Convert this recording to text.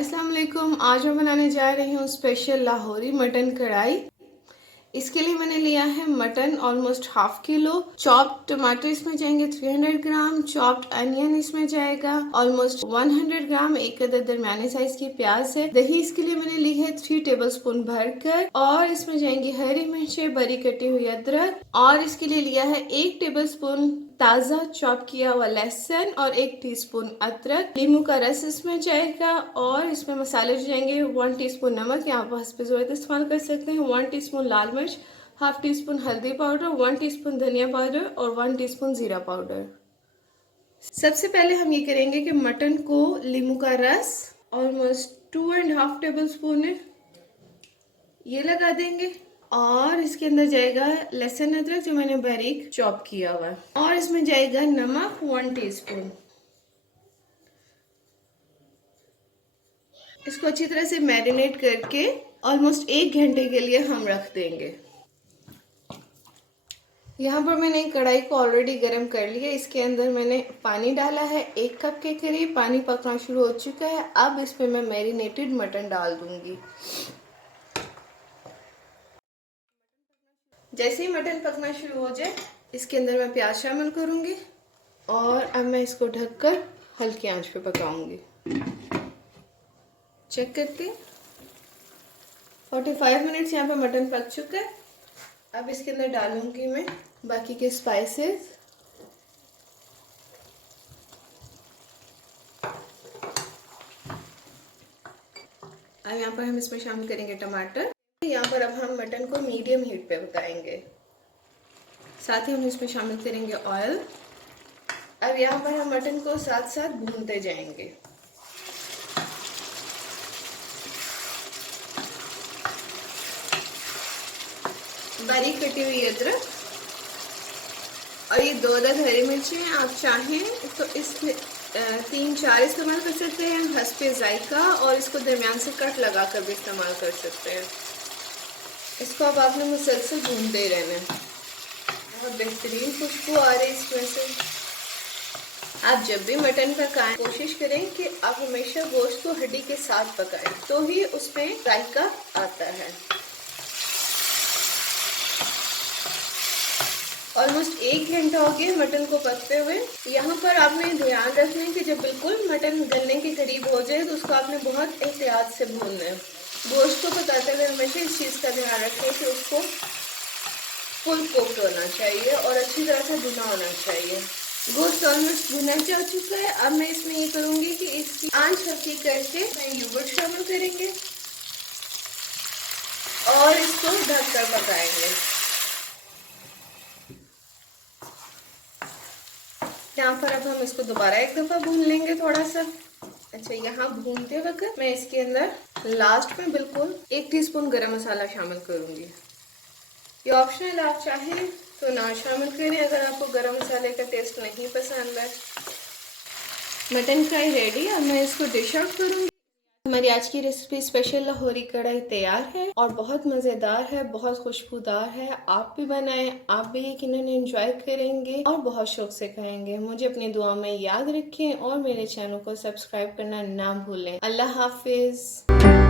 अस्सलाम वालेकुम। आज मैं बनाने जा रही हूँ स्पेशल लाहौरी मटन कढ़ाई। इसके लिए मैंने लिया है mutton almost half kilo. Chopped टमाटर इसमें जाएंगे 300 ग्राम। चॉप्ड अनियन इसमें जाएगा ऑलमोस्ट 100 ग्राम। एक अदर दरमियाने साइज की प्याज है। दही इसके लिए मैंने ली है 3 टेबलस्पून भरकर। और इसमें जाएंगी हरी मिर्चें, बारीक कटी हुई अदरक। और इसके लिए लिया है 1 टेबलस्पून ताज़ा चॉप किया हुआ लहसुन और 1 टीस्पून अदरक। नींबू का रस इसमें जाएगा। और इसमें मसाले जो जाएंगे 1 टीस्पून नमक, यहाँ पर हस्ब ज़रूरत इस्तेमाल कर सकते हैं। 1 टीस्पून लाल मिर्च, हाफ टी स्पून हल्दी पाउडर, 1 टीस्पून धनिया पाउडर और 1 टीस्पून जीरा पाउडर। सबसे पहले हम ये करेंगे कि मटन को नींबू का रस ऑलमोस्ट 2.5 टेबल स्पून है ये लगा देंगे। और इसके अंदर जाएगा लहसुन अदरक जो मैंने बारीक चॉप किया हुआ है। और इसमें जाएगा नमक 1 टीस्पून। इसको अच्छी तरह से मैरिनेट करके ऑलमोस्ट 1 घंटे के लिए हम रख देंगे। यहाँ पर मैंने कढ़ाई को ऑलरेडी गर्म कर लिया। इसके अंदर मैंने पानी डाला है 1 कप के करीब। पानी पकना शुरू हो चुका है। अब इसमें मैं मैरिनेटेड मटन डाल दूंगी। जैसे ही मटन पकना शुरू हो जाए इसके अंदर मैं प्याज शामिल करूंगी। और अब मैं इसको ढककर हल्की आंच पे पकाऊंगी। चेक करते हैं 45 मिनट्स यहाँ पे मटन पक चुका है। अब इसके अंदर डालूंगी मैं बाकी के स्पाइसेस। अब यहाँ पर हम इसमें शामिल करेंगे टमाटर। यहाँ पर अब हम मटन को मीडियम हीट पे पकाएंगे। साथ ही हम इसमें शामिल करेंगे ऑयल। अब यहाँ पर हम मटन को साथ साथ भूनते जाएंगे। बारीक कटी हुई अदरक और ये 2 अदद हरी मिर्चें। आप चाहें तो इसमें 3-4 इस्तेमाल कर सकते हैं हस्बे जायका। और इसको दरमियान से कट लगा कर भी इस्तेमाल कर सकते हैं। इसको अब आपने मुसलसल भूनते रहना है। बहुत बेहतरीन खुशबू आ रही है इसमें से। आप जब भी मटन पकाएं कोशिश करें कि आप हमेशा गोश्त को हड्डी के साथ पकाएं, तो ही उसमें जायका आता है। ऑलमोस्ट 1 घंटा हो गया मटन को पकते हुए। यहाँ पर आपने ध्यान रखना है कि जब बिल्कुल मटन गलने के करीब हो जाए तो उसको आपने बहुत एहतियात से भूनना है। गोश्त को पकाते हुए हमेशा इस चीज़ का ध्यान रखें कि उसको फुल कुक्ड होना चाहिए और अच्छी तरह से भुना होना चाहिए। गोश्त ऑलमोस्ट भुना जा चुका है। अब मैं इसमें ये करूँगी कि इसकी आंच हल्की करके मैं योगर्ट शामिल करेंगे और इसको ढककर पकाएंगे। यहाँ पर अब हम इसको दोबारा एक दफ़ा भून लेंगे थोड़ा सा। अच्छा, यहाँ भूनते वक्त मैं इसके अंदर लास्ट में बिल्कुल 1 टीस्पून गरम मसाला शामिल करूँगी। ये ऑप्शनल, आप चाहें तो ना शामिल करें अगर आपको गरम मसाले का टेस्ट नहीं पसंद है। Mutton fry ready. अब मैं इसको डिश आउट करूँगी। हमारी आज की रेसिपी स्पेशल लाहौरी कढ़ाई तैयार है और बहुत मज़ेदार है, बहुत खुशबूदार है। आप भी बनाएं, आप भी यकीनन एंजॉय करेंगे और बहुत शौक से खाएंगे। मुझे अपनी दुआ में याद रखें और मेरे चैनल को सब्सक्राइब करना ना भूलें। अल्लाह हाफिज़।